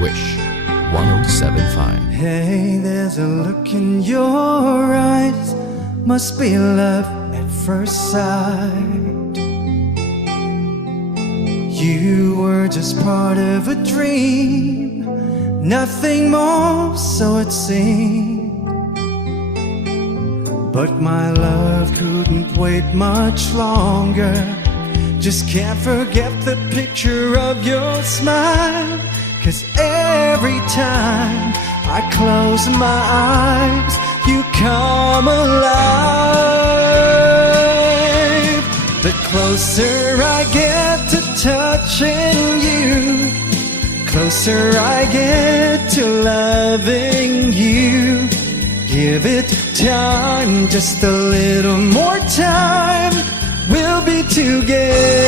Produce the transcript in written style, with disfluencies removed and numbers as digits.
Wish 107.5. Hey, there's a look in your eyes, must be love at first sight. You were just part of a dream, nothing more, so it seemed. But my love couldn't wait much longer. Just can't forget the picture of your smile. 'Cause every time I close my eyes, you come alive. The closer I get to touching you, closer I get to loving you. Give it time, just a little more time, we'll be together.